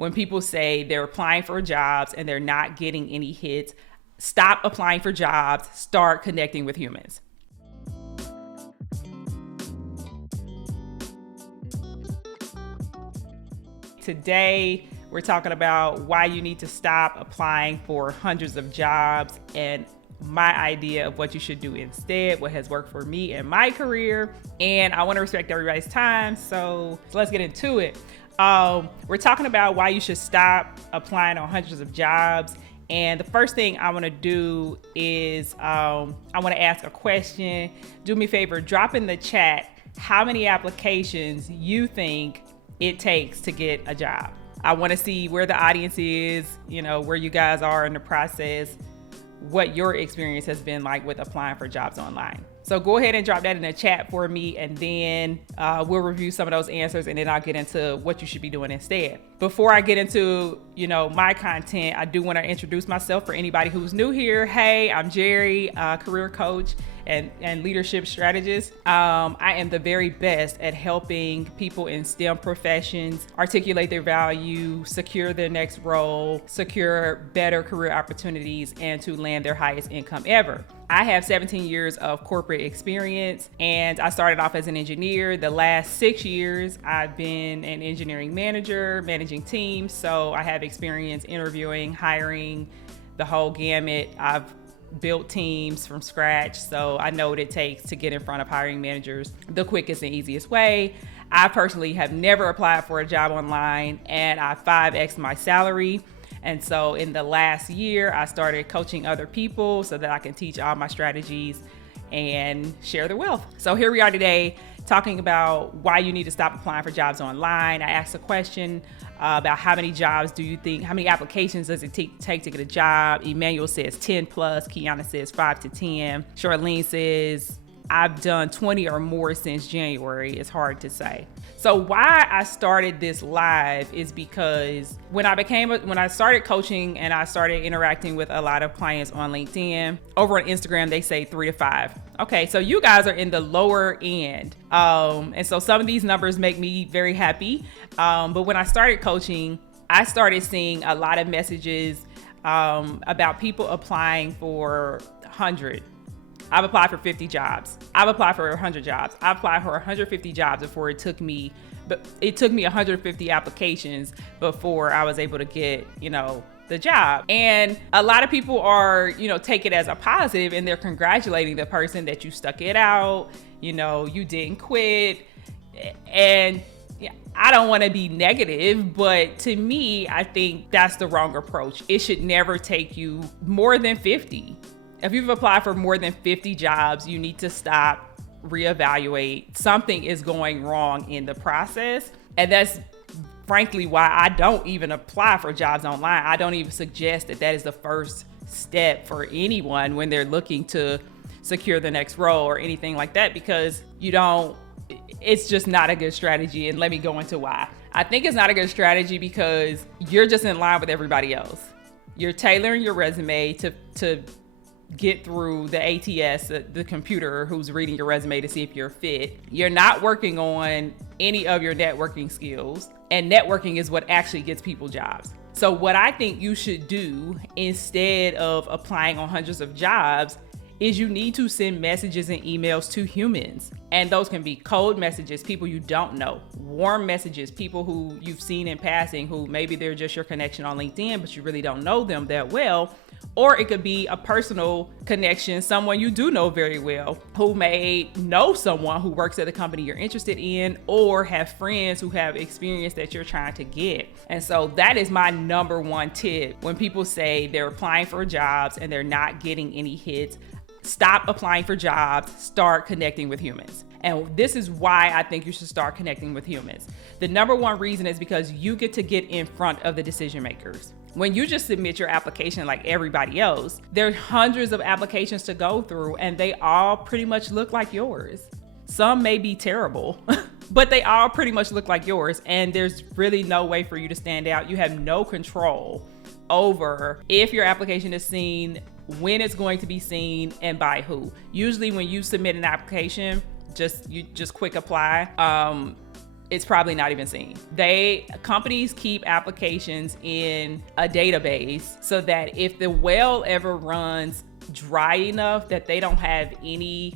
when people say they're applying for jobs and they're not getting any hits. Stop applying for jobs, start connecting with humans. Today, we're talking about why you need to stop applying for hundreds of jobs and my idea of what you should do instead, what has worked for me in my career. And I want to respect everybody's time, so let's get into it. We're talking about why you should stop applying on hundreds of jobs. And the first thing I want to do is I want to ask a question. Do me a favor, drop in the chat how many applications you think it takes to get a job. I want to see where the audience is, where you guys are in the process, what your experience has been like with applying for jobs online. So go ahead and drop that in the chat for me, and then we'll review some of those answers, and then I'll get into what you should be doing instead. Before I get into, my content, I do want to introduce myself for anybody who's new here. Hey, I'm Gerrie, career coach and leadership strategist. I am the very best at helping people in STEM professions articulate their value, secure their next role, secure better career opportunities, and to land their highest income ever. I have 17 years of corporate experience, and I started off as an engineer. The last 6 years, I've been an engineering manager, managing teams. So I have experience interviewing, hiring, the whole gamut. I've built teams from scratch, so I know what it takes to get in front of hiring managers the quickest and easiest way. I personally have never applied for a job online, and I 5x'd my salary. And so in the last year, I started coaching other people so that I can teach all my strategies and share the wealth. So here we are today talking about why you need to stop applying for jobs online. I asked a question about how many applications does it take to get a job? Emmanuel says 10 plus. Kiana says 5 to 10. Charlene says, I've done 20 or more since January. It's hard to say. So why I started this live is because when I started coaching and I started interacting with a lot of clients on LinkedIn, over on Instagram, they say 3 to 5. Okay, so you guys are in the lower end. And so some of these numbers make me very happy. But when I started coaching, I started seeing a lot of messages about people applying for 100. I've applied for 50 jobs. I've applied for 100 jobs. I've applied for 150 jobs before it took me 150 applications before I was able to get, the job. And a lot of people are, take it as a positive, and they're congratulating the person that you stuck it out, you didn't quit. And I don't want to be negative, but to me, I think that's the wrong approach. It should never take you more than 50. If you've applied for more than 50 jobs, you need to stop, reevaluate. Something is going wrong in the process. And that's frankly why I don't even apply for jobs online. I don't even suggest that is the first step for anyone when they're looking to secure the next role or anything like that, because it's just not a good strategy. And let me go into why. I think it's not a good strategy because you're just in line with everybody else. You're tailoring your resume to get through the ATS, the computer who's reading your resume to see if you're fit. You're not working on any of your networking skills, and networking is what actually gets people jobs. So what I think you should do instead of applying on hundreds of jobs is you need to send messages and emails to humans. And those can be cold messages, people you don't know, warm messages, people who you've seen in passing, who maybe they're just your connection on LinkedIn, but you really don't know them that well. Or it could be a personal connection, someone you do know very well, who may know someone who works at the company you're interested in, or have friends who have experience that you're trying to get. And so that is my number one tip. When people say they're applying for jobs and they're not getting any hits, stop applying for jobs, start connecting with humans. And this is why I think you should start connecting with humans. The number one reason is because you get to get in front of the decision makers. When you just submit your application like everybody else, there's hundreds of applications to go through, and they all pretty much look like yours. Some may be terrible, but they all pretty much look like yours. And there's really no way for you to stand out. You have no control over if your application is seen, when it's going to be seen, and by who. Usually when you submit an application, just quick apply. it's probably not even seen. Companies keep applications in a database so that if the well ever runs dry enough that they don't have any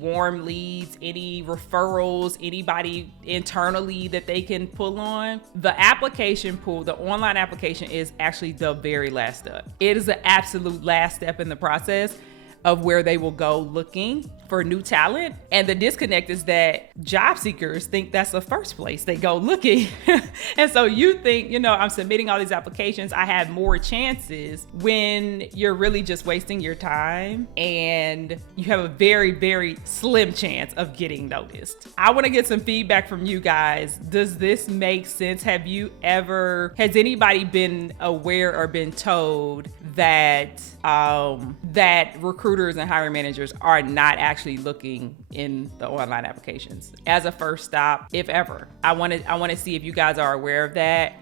warm leads, any referrals, anybody internally that they can pull on, the application pool, the online application, is actually the very last step. It is the absolute last step in the process of where they will go looking for new talent. And the disconnect is that job seekers think that's the first place they go looking. And so you think, I'm submitting all these applications, I have more chances, when you're really just wasting your time and you have a very, very slim chance of getting noticed. I want to get some feedback from you guys. Does this make sense? Has anybody been aware or been told that recruiters and hiring managers are not actually looking in the online applications as a first stop, if ever? I want to see if you guys are aware of that.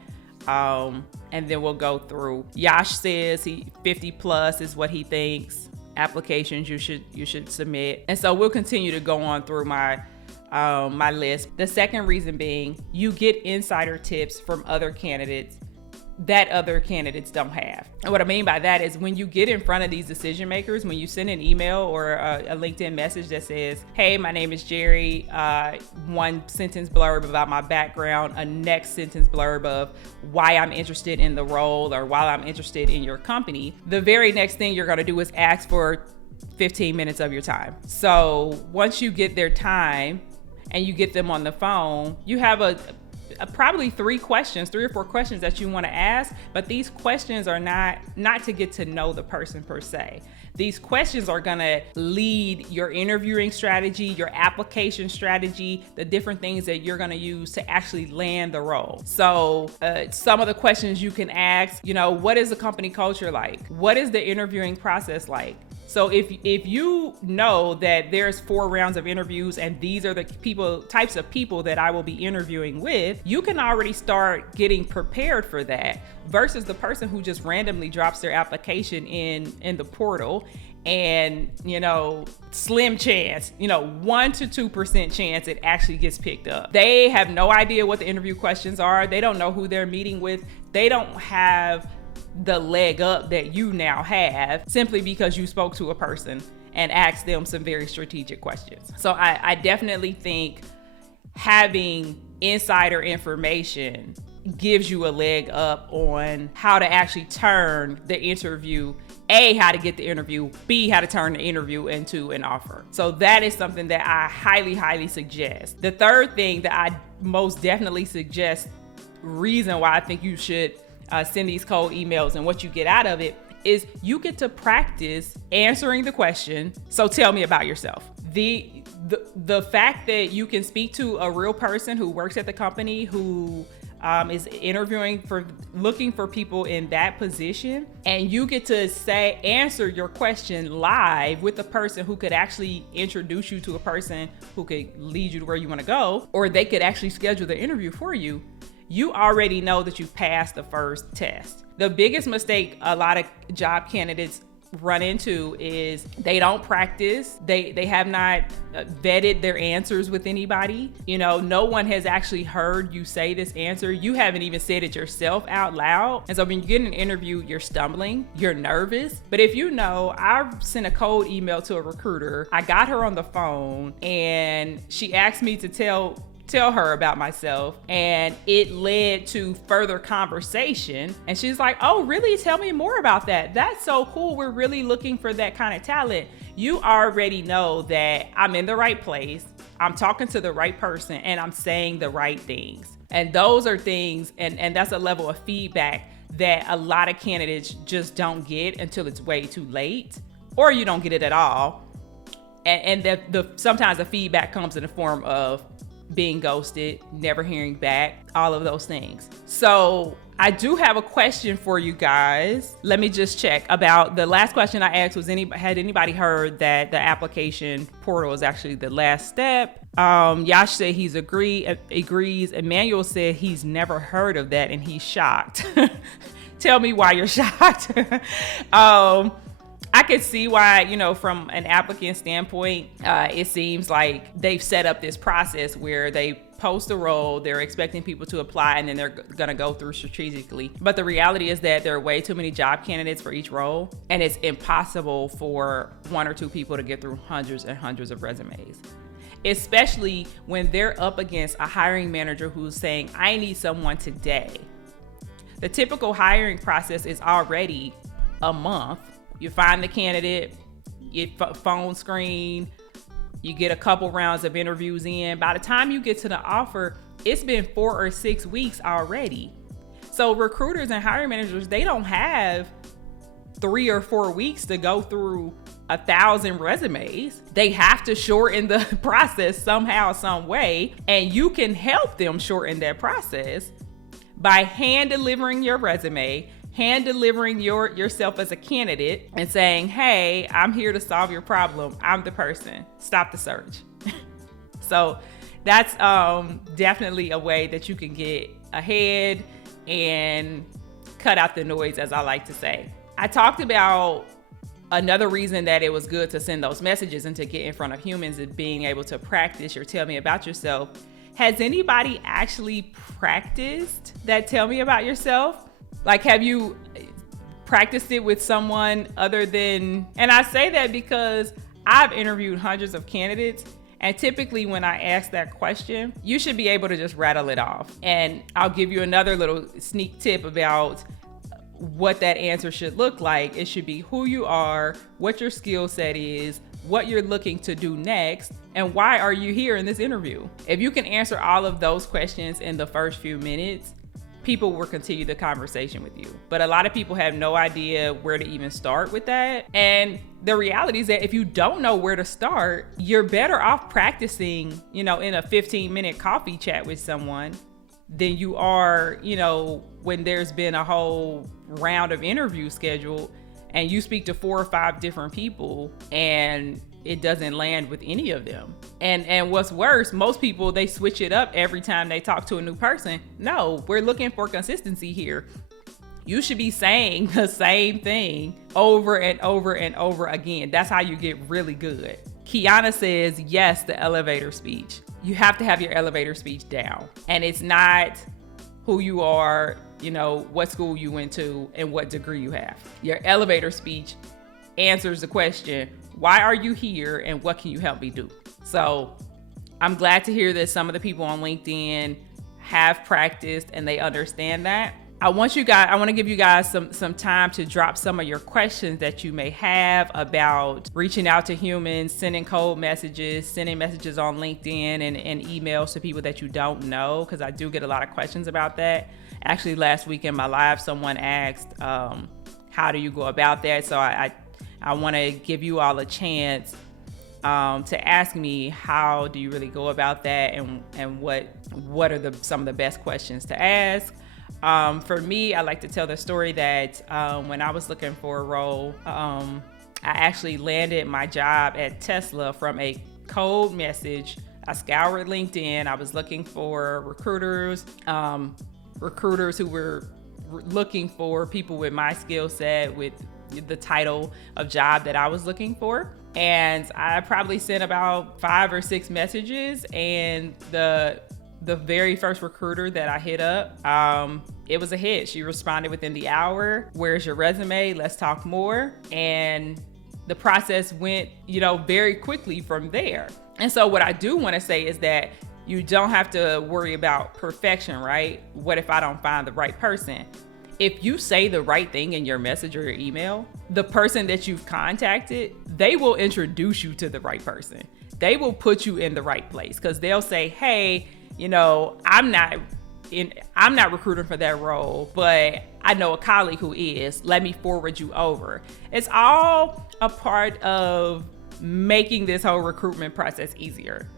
And then we'll go through. Yash says 50 plus is what he thinks applications you should submit. And so we'll continue to go on through my list. The second reason being, you get insider tips from other candidates that other candidates don't have. And what I mean by that is, when you get in front of these decision makers, when you send an email or a LinkedIn message that says, hey, my name is Gerrie, one sentence blurb about my background, a next sentence blurb of why I'm interested in the role or why I'm interested in your company, the very next thing you're going to do is ask for 15 minutes of your time. So once you get their time and you get them on the phone, you have probably 3 or 4 questions that you want to ask, but these questions are not to get to know the person per se. These questions are going to lead your interviewing strategy, your application strategy, the different things that you're going to use to actually land the role. So some of the questions you can ask, what is the company culture like? What is the interviewing process like? So if you know that there's 4 rounds of interviews and these are the types of people that I will be interviewing with, you can already start getting prepared for that, versus the person who just randomly drops their application in the portal and, slim chance, 1 to 2% chance it actually gets picked up. They have no idea what the interview questions are. They don't know who they're meeting with. They don't have the leg up that you now have simply because you spoke to a person and asked them some very strategic questions. So I definitely think having insider information gives you a leg up on how to actually turn the interview, A, how to get the interview, B, how to turn the interview into an offer. So that is something that I highly, highly suggest. The third thing that I most definitely suggest, reason why I think you should send these cold emails and what you get out of it, is you get to practice answering the question, so tell me about yourself. The fact that you can speak to a real person who works at the company, who is looking for people in that position, and you get to answer your question live with the person who could actually introduce you to a person who could lead you to where you want to go, or they could actually schedule the interview for you. You already know that you've passed the first test. The biggest mistake a lot of job candidates run into is they don't practice. They have not vetted their answers with anybody. No one has actually heard you say this answer. You haven't even said it yourself out loud. And so when you get an interview, you're stumbling, you're nervous. But if I sent a cold email to a recruiter, I got her on the phone and she asked me to tell her about myself, and it led to further conversation, and she's like, oh really, tell me more about that. That's so cool. We're really looking for that kind of talent. You already know that I'm in the right place, I'm talking to the right person, and I'm saying the right things. And those are things, and that's a level of feedback that a lot of candidates just don't get until it's way too late, or you don't get it at all. And sometimes the feedback comes in the form of being ghosted, never hearing back, all of those things. So I do have a question for you guys. Let me just check about the last question I asked was, had anybody heard that the application portal is actually the last step? Yash said he's agrees. Emmanuel said he's never heard of that and he's shocked. Tell me why you're shocked. I could see why, from an applicant standpoint, it seems like they've set up this process where they post a role, they're expecting people to apply, and then they're going to go through strategically. But the reality is that there are way too many job candidates for each role, and it's impossible for one or two people to get through hundreds and hundreds of resumes, especially when they're up against a hiring manager who's saying, I need someone today. The typical hiring process is already a month. You find the candidate, you phone screen, you get a couple rounds of interviews in. By the time you get to the offer, it's been 4 or 6 weeks already. So recruiters and hiring managers, they don't have 3 or 4 weeks to go through 1,000 resumes. They have to shorten the process somehow, some way. And you can help them shorten that process by hand delivering your resume, hand delivering yourself as a candidate, and saying, hey, I'm here to solve your problem. I'm the person. Stop the search. So that's definitely a way that you can get ahead and cut out the noise, as I like to say. I talked about another reason that it was good to send those messages and to get in front of humans is being able to practice your tell me about yourself. Has anybody actually practiced that tell me about yourself? Like, have you practiced it with someone other than, and I say that because I've interviewed hundreds of candidates, and typically when I ask that question, you should be able to just rattle it off. And I'll give you another little sneak tip about what that answer should look like. It should be who you are, what your skill set is, what you're looking to do next, and why are you here in this interview? If you can answer all of those questions in the first few minutes, people will continue the conversation with you. But a lot of people have no idea where to even start with that. And the reality is that if you don't know where to start, you're better off practicing, in a 15-minute coffee chat with someone than you are, when there's been a whole round of interviews scheduled and you speak to 4 or 5 different people and it doesn't land with any of them. And what's worse, most people, they switch it up every time they talk to a new person. No, we're looking for consistency here. You should be saying the same thing over and over and over again. That's how you get really good. Kiana says, yes, the elevator speech. You have to have your elevator speech down. And it's not who you are, what school you went to, and what degree you have. Your elevator speech answers the question, why are you here and what can you help me do? So I'm glad to hear that some of the people on LinkedIn have practiced and they understand that. I want to give you guys some time to drop some of your questions that you may have about reaching out to humans, sending cold messages, sending messages on LinkedIn and emails to people that you don't know, because I do get a lot of questions about that. Actually, last week in my live, someone asked, how do you go about that? So I want to give you all a chance to ask me, how do you really go about that, and what are some of the best questions to ask? For me, I like to tell the story that when I was looking for a role, I actually landed my job at Tesla from a cold message. I scoured LinkedIn. I was looking for recruiters who were looking for people with my skill set, with the title of job that I was looking for. And I probably sent about 5 or 6 messages, and the very first recruiter that I hit up, it was a hit. She responded within the hour. Where's your resume? Let's talk more. And the process went, very quickly from there. And so what I do want to say is that you don't have to worry about perfection, right? What if I don't find the right person? If you say the right thing in your message or your email, the person that you've contacted, they will introduce you to the right person. They will put you in the right place, because they'll say, hey, I'm not recruiting for that role, but I know a colleague who is. Let me forward you over. It's all a part of making this whole recruitment process easier,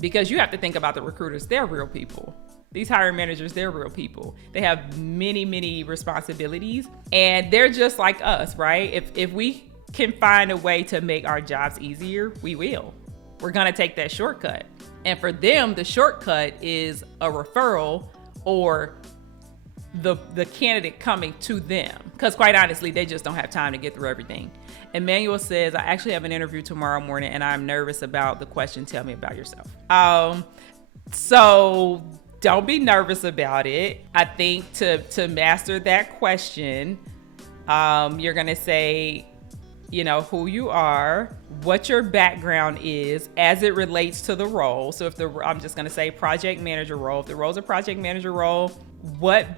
because you have to think about the recruiters. They're real people. These hiring managers, they're real people. They have many, many responsibilities, and they're just like us, right? If we can find a way to make our jobs easier, we will. We're going to take that shortcut. And for them, the shortcut is a referral or the candidate coming to them. Because quite honestly, they just don't have time to get through everything. Emmanuel says, I actually have an interview tomorrow morning and I'm nervous about the question, tell me about yourself. So don't be nervous about it. I think to master that question, you're going to say, who you are, what your background is as it relates to the role. So I'm just going to say project manager role. If the role's a project manager role, what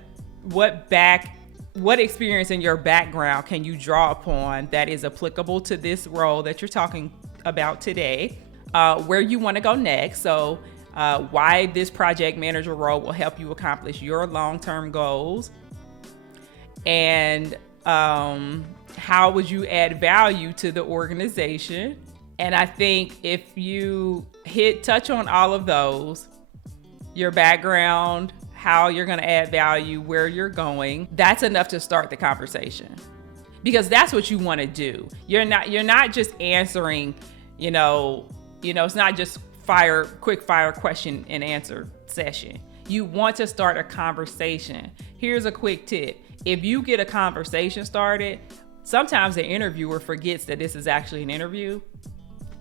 experience in your background can you draw upon that is applicable to this role that you're talking about today? Where you want to go next. So why this project manager role will help you accomplish your long-term goals, and how would you add value to the organization? And I think if you touch on all of those, your background, how you're going to add value, where you're going, that's enough to start the conversation, because that's what you want to do. You're not just answering, it's not just quick fire question and answer session. You want to start a conversation. Here's a quick tip. If you get a conversation started, sometimes the interviewer forgets that this is actually an interview,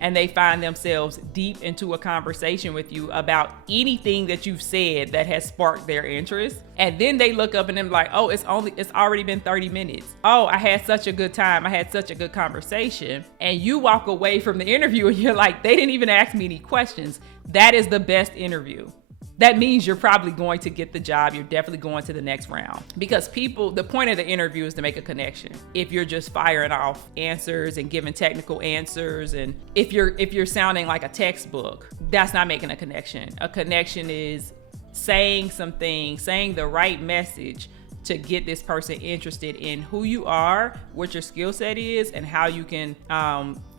and they find themselves deep into a conversation with you about anything that you've said that has sparked their interest. And then they look up and they're like, oh, it's already been 30 minutes. Oh, I had such a good time. I had such a good conversation. And you walk away from the interview and you're like, they didn't even ask me any questions. That is the best interview. That means you're probably going to get the job. You're definitely going to the next round, because the point of the interview is to make a connection. If you're just firing off answers and giving technical answers, and if you're sounding like a textbook, that's not making a connection. A connection is saying something, saying the right message to get this person interested in who you are, what your skill set is, and how you can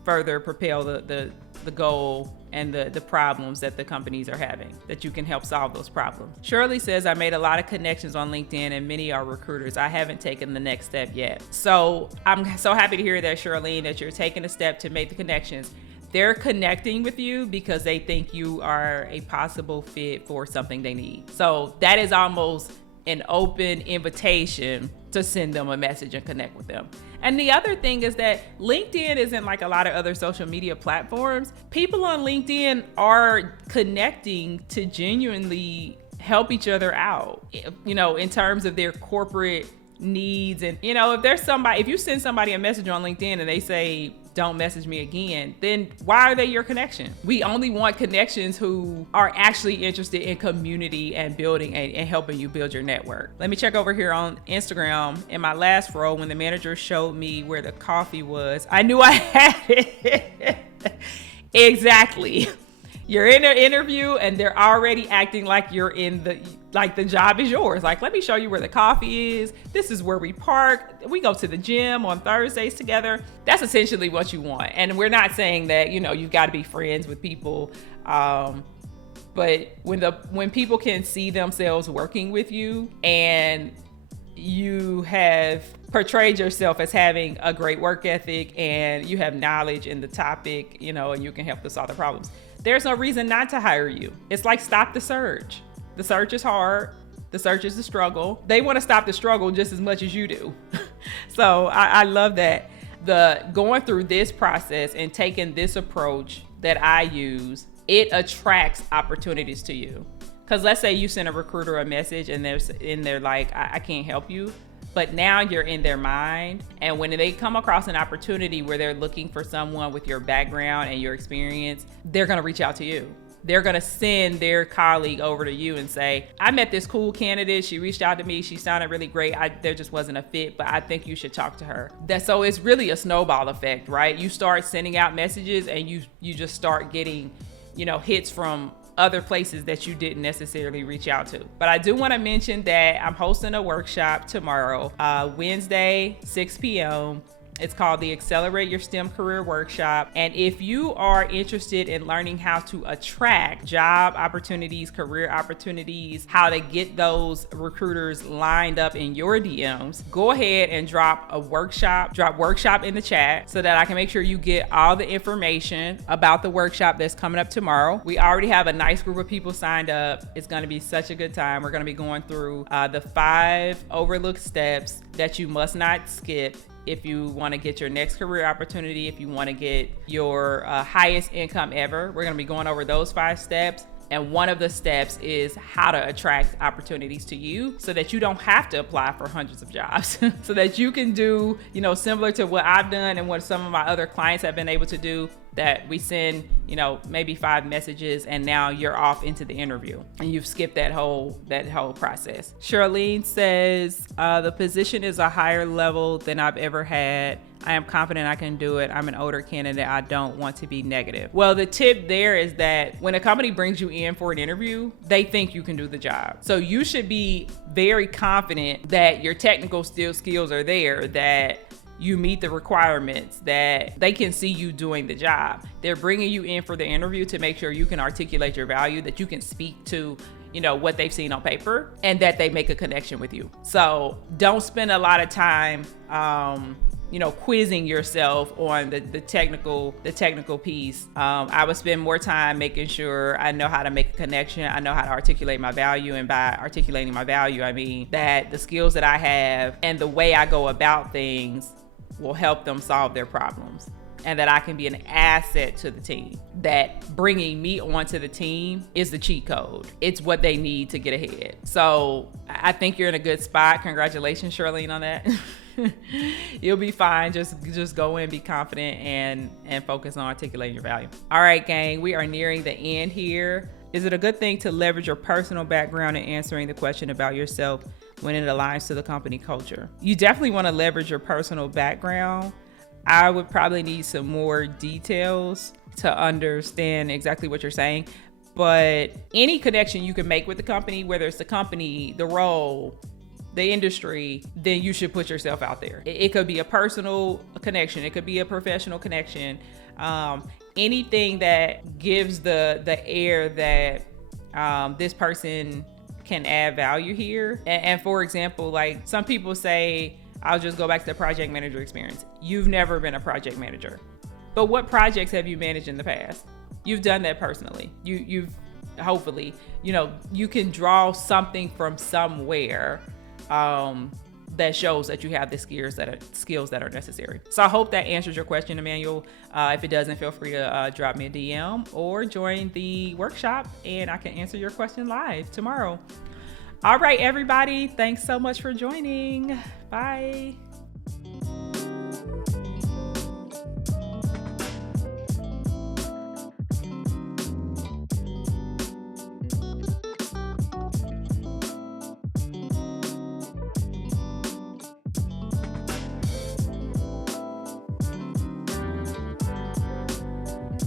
further propel the goal and the problems that the companies are having, that you can help solve those problems. Shirley says, I made a lot of connections on LinkedIn and many are recruiters. I haven't taken the next step yet. So I'm so happy to hear that, Shirley, that you're taking a step to make the connections. They're connecting with you because they think you are a possible fit for something they need. So that is almost an open invitation to send them a message and connect with them. And the other thing is that LinkedIn isn't like a lot of other social media platforms. People on LinkedIn are connecting to genuinely help each other out, in terms of their corporate needs. And, if you send somebody a message on LinkedIn and they say, don't message me again, then why are they your connection? We only want connections who are actually interested in community and building and helping you build your network. Let me check over here on Instagram. In my last role, when the manager showed me where the coffee was, I knew I had it. Exactly. You're in an interview and they're already acting like the job is yours. Like, let me show you where the coffee is. This is where we park. We go to the gym on Thursdays together. That's essentially what you want. And we're not saying that, you've got to be friends with people. But when people can see themselves working with you and you have portrayed yourself as having a great work ethic and you have knowledge in the topic, and you can help to solve the problems, there's no reason not to hire you. It's like, stop the search. The search is hard. The search is the struggle. They want to stop the struggle just as much as you do. So I love that. Going through this process and taking this approach that I use, it attracts opportunities to you. Because let's say you send a recruiter a message and they're like, I can't help you. But now you're in their mind. And when they come across an opportunity where they're looking for someone with your background and your experience, they're going to reach out to you. They're going to send their colleague over to you and say, I met this cool candidate. She reached out to me. She sounded really great. There just wasn't a fit, but I think you should talk to her. So it's really a snowball effect, right? You start sending out messages and you just start getting, hits from other places that you didn't necessarily reach out to. But I do want to mention that I'm hosting a workshop tomorrow, Wednesday, 6 p.m. It's called the Accelerate Your STEM Career Workshop. And if you are interested in learning how to attract job opportunities, career opportunities, how to get those recruiters lined up in your DMs, go ahead and drop workshop in the chat so that I can make sure you get all the information about the workshop that's coming up tomorrow. We already have a nice group of people signed up. It's going to be such a good time. We're going to be going through the 5 overlooked steps that you must not skip if you want to get your next career opportunity, if you want to get your highest income ever. We're going to be going over those 5 steps. And one of the steps is how to attract opportunities to you so that you don't have to apply for hundreds of jobs. So that you can do, similar to what I've done and what some of my other clients have been able to do, that we send, maybe 5 messages and now you're off into the interview and you've skipped that whole process. Charlene says, the position is a higher level than I've ever had. I am confident I can do it. I'm an older candidate. I don't want to be negative. Well, the tip there is that when a company brings you in for an interview, they think you can do the job. So you should be very confident that your technical skills are there, that you meet the requirements, that they can see you doing the job. They're bringing you in for the interview to make sure you can articulate your value, that you can speak to what they've seen on paper, and that they make a connection with you. So don't spend a lot of time quizzing yourself on the technical piece. I would spend more time making sure I know how to make a connection. I know how to articulate my value. And by articulating my value, I mean that the skills that I have and the way I go about things will help them solve their problems. And that I can be an asset to the team. That bringing me onto the team is the cheat code. It's what they need to get ahead. So I think you're in a good spot. Congratulations, Charlene, on that. You'll be fine. Just go in, be confident, and focus on articulating your value. All right, gang, we are nearing the end here. Is it a good thing to leverage your personal background in answering the question about yourself when it aligns to the company culture? You definitely want to leverage your personal background. I would probably need some more details to understand exactly what you're saying. But any connection you can make with the company, whether it's the company, the role, the industry, then you should put yourself out there. It could be a personal connection. It could be a professional connection. Anything that gives the air that this person can add value here. And for example, like some people say, I'll just go back to the project manager experience. You've never been a project manager. But what projects have you managed in the past? You've done that personally. You've hopefully, you can draw something from somewhere that shows that you have the skills that are necessary. So I hope that answers your question, Emmanuel. If it doesn't, feel free to drop me a DM or join the workshop and I can answer your question live tomorrow. All right, everybody. Thanks so much for joining. Bye.